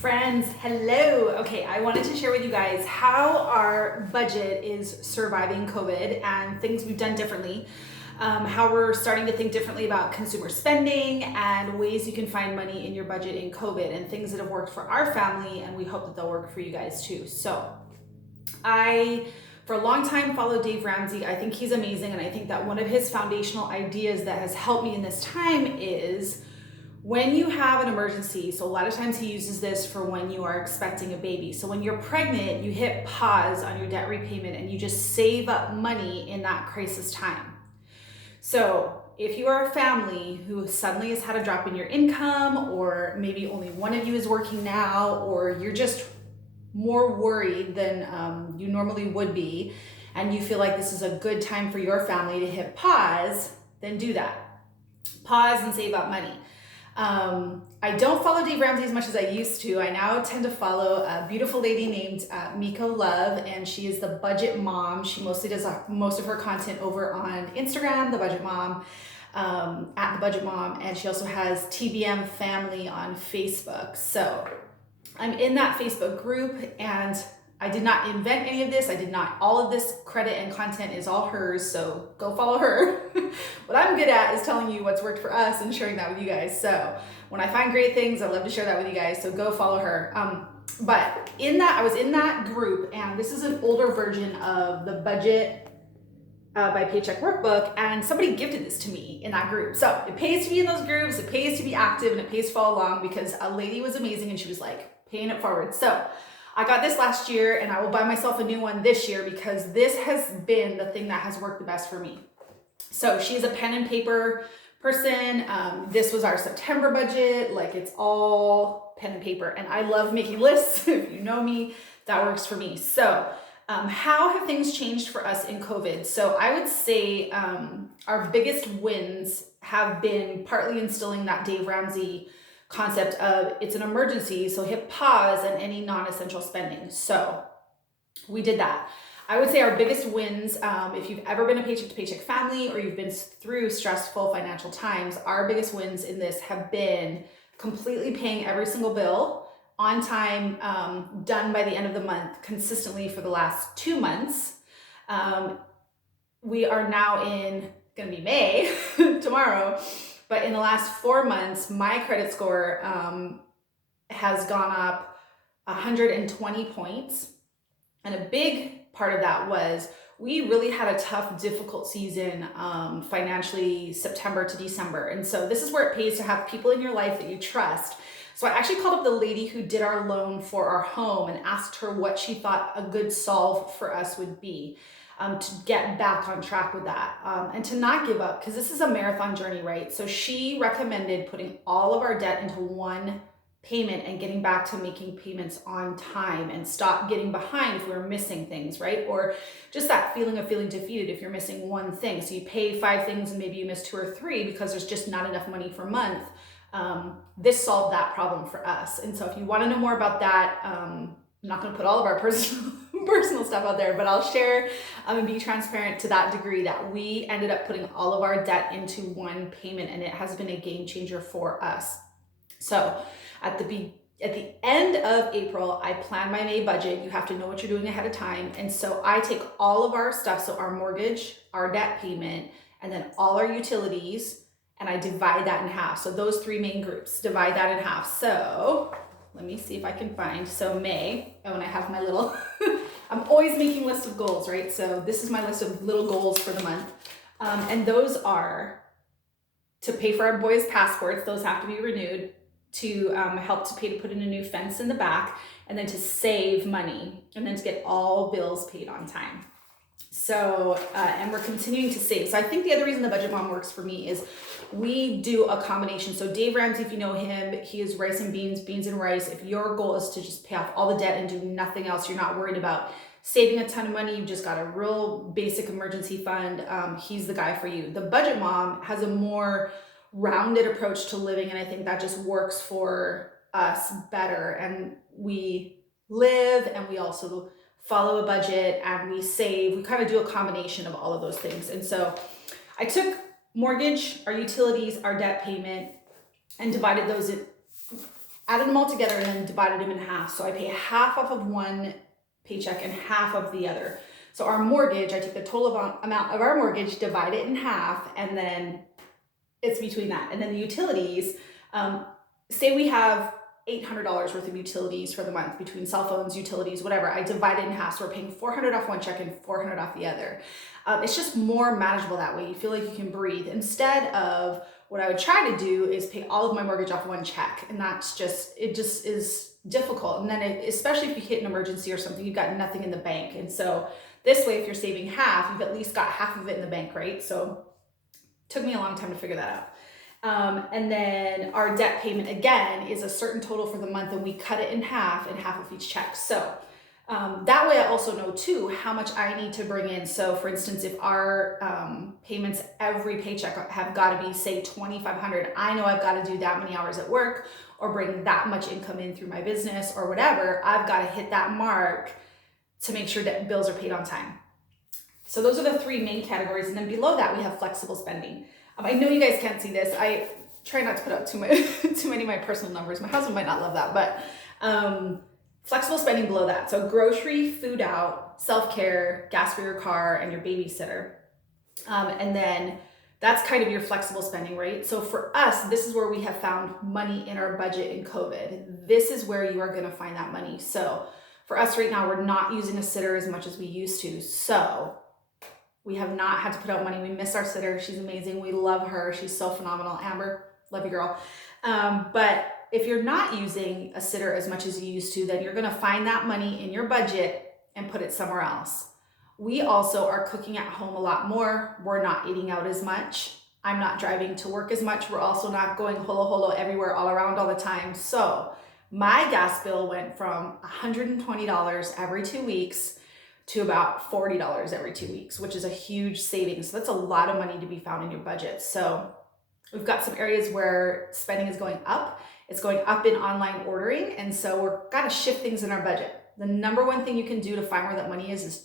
Friends, hello. Okay, I wanted to share with you guys how our budget is surviving COVID and things we've done differently. How we're starting to think differently about consumer spending and ways you can find money in your budget in COVID and things that have worked for our family, and we hope that they'll work for you guys too. So, for a long time, followed Dave Ramsey. I think he's amazing, and I think that one of his foundational ideas that has helped me in this time is when you have an emergency. So a lot of times he uses this for when you are expecting a baby. So when you're pregnant, you hit pause on your debt repayment and you just save up money in that crisis time. So if you are a family who suddenly has had a drop in your income, or maybe only one of you is working now, or you're just more worried than you normally would be, and you feel like this is a good time for your family to hit pause, then do that. Pause and save up money. I don't follow Dave Ramsey as much as I used to. I now tend to follow a beautiful lady named Miko Love, and she is the Budget Mom. She mostly does most of her content over on Instagram, The Budget Mom, at The Budget Mom, and she also has TBM Family on Facebook. So I'm in that Facebook group, and I did not invent any of this. All of this credit and content is all hers, so go follow her. What I'm good at is telling you what's worked for us and sharing that with you guys. So when I find great things, I love to share that with you guys, so go follow her. But I was in that group, and this is an older version of the Budget by Paycheck workbook, and somebody gifted this to me in that group. So it pays to be in those groups, it pays to be active, and it pays to follow along because a lady was amazing and she was like paying it forward. So I got this last year, and I will buy myself a new one this year because this has been the thing that has worked the best for me. So she's a pen and paper person. This was our September budget. Like, it's all pen and paper, and I love making lists. If you know me, that works for me. So how have things changed for us in COVID? So I would say our biggest wins have been partly instilling that Dave Ramsey concept of it's an emergency, so hit pause on any non-essential spending. So we did that. I would say our biggest wins, if you've ever been a paycheck to paycheck family or you've been through stressful financial times, our biggest wins in this have been completely paying every single bill on time, done by the end of the month consistently for the last 2 months. We are now gonna be May tomorrow. But in the last 4 months, my credit score has gone up 120 points. And a big part of that was we really had a tough, difficult season financially, September to December. And so this is where it pays to have people in your life that you trust. So I actually called up the lady who did our loan for our home and asked her what she thought a good solve for us would be. To get back on track with that and to not give up, because this is a marathon journey, right? So she recommended putting all of our debt into one payment and getting back to making payments on time and stop getting behind if we were missing things, right? Or just that feeling of feeling defeated if you're missing one thing. So you pay 5 things and maybe you miss 2 or 3 because there's just not enough money for a month. This solved that problem for us. And so if you want to know more about that, I'm not going to put all of our personal stuff out there, but I'll share and be transparent to that degree that we ended up putting all of our debt into one payment, and it has been a game changer for us. So at the end of April, I plan my May budget. You have to know what you're doing ahead of time. And so I take all of our stuff, so our mortgage, our debt payment, and then all our utilities, and I divide that in half. So those 3 main groups, divide that in half. So let me see if I can find, so May, and I have my little, I'm always making lists of goals, right? So this is my list of little goals for the month. And those are to pay for our boys' passports, those have to be renewed, to help to pay to put in a new fence in the back, and then to save money, and then to get all bills paid on time. So, and we're continuing to save. So I think the other reason the Budget Mom works for me is we do a combination. So Dave Ramsey, if you know him, he is rice and beans, beans and rice. If your goal is to just pay off all the debt and do nothing else, you're not worried about saving a ton of money, you've just got a real basic emergency fund, he's the guy for you. The Budget Mom has a more rounded approach to living, and I think that just works for us better. And we live, and we also follow a budget, and we save. We kind of do a combination of all of those things. And so I took mortgage, our utilities, our debt payment, and divided those added them all together and then divided them in half. So I pay half off of one paycheck and half of the other. So our mortgage, I take the total amount of our mortgage, divide it in half, and then it's between that. And then the utilities, say we have $800 worth of utilities for the month between cell phones, utilities, whatever. I divide it in half. So we're paying $400 off one check and $400 off the other. It's just more manageable that way. You feel like you can breathe instead of what I would try to do is pay all of my mortgage off one check. And that's just, it just is difficult. And then especially if you hit an emergency or something, you've got nothing in the bank. And so this way, if you're saving half, you've at least got half of it in the bank, right? So it took me a long time to figure that out. And then our debt payment again is a certain total for the month, and we cut it in half of each check. So that way I also know too how much I need to bring in. So for instance, if our payments every paycheck have got to be say $2,500, I know I've got to do that many hours at work or bring that much income in through my business or whatever. I've got to hit that mark to make sure that bills are paid on time. So those are the three main categories. And then below that, we have flexible spending. I know you guys can't see this. I try not to put up too many of my personal numbers. My husband might not love that, but flexible spending below that. So grocery, food out, self-care, gas for your car, and your babysitter. And then that's kind of your flexible spending, right? So for us, this is where we have found money in our budget in COVID. This is where you are going to find that money. So for us right now, we're not using a sitter as much as we used to. So we have not had to put out money. We miss our sitter. She's amazing. We love her. She's so phenomenal. Amber, love you, girl. But if you're not using a sitter as much as you used to, then you're going to find that money in your budget and put it somewhere else. We also are cooking at home a lot more. We're not eating out as much. I'm not driving to work as much. We're also not going holo holo everywhere all around all the time. So my gas bill went from $120 every 2 weeks to about $40 every 2 weeks, which is a huge savings. So that's a lot of money to be found in your budget. So we've got some areas where spending is going up. It's going up in online ordering. And so we're got to shift things in our budget. The number one thing you can do to find where that money is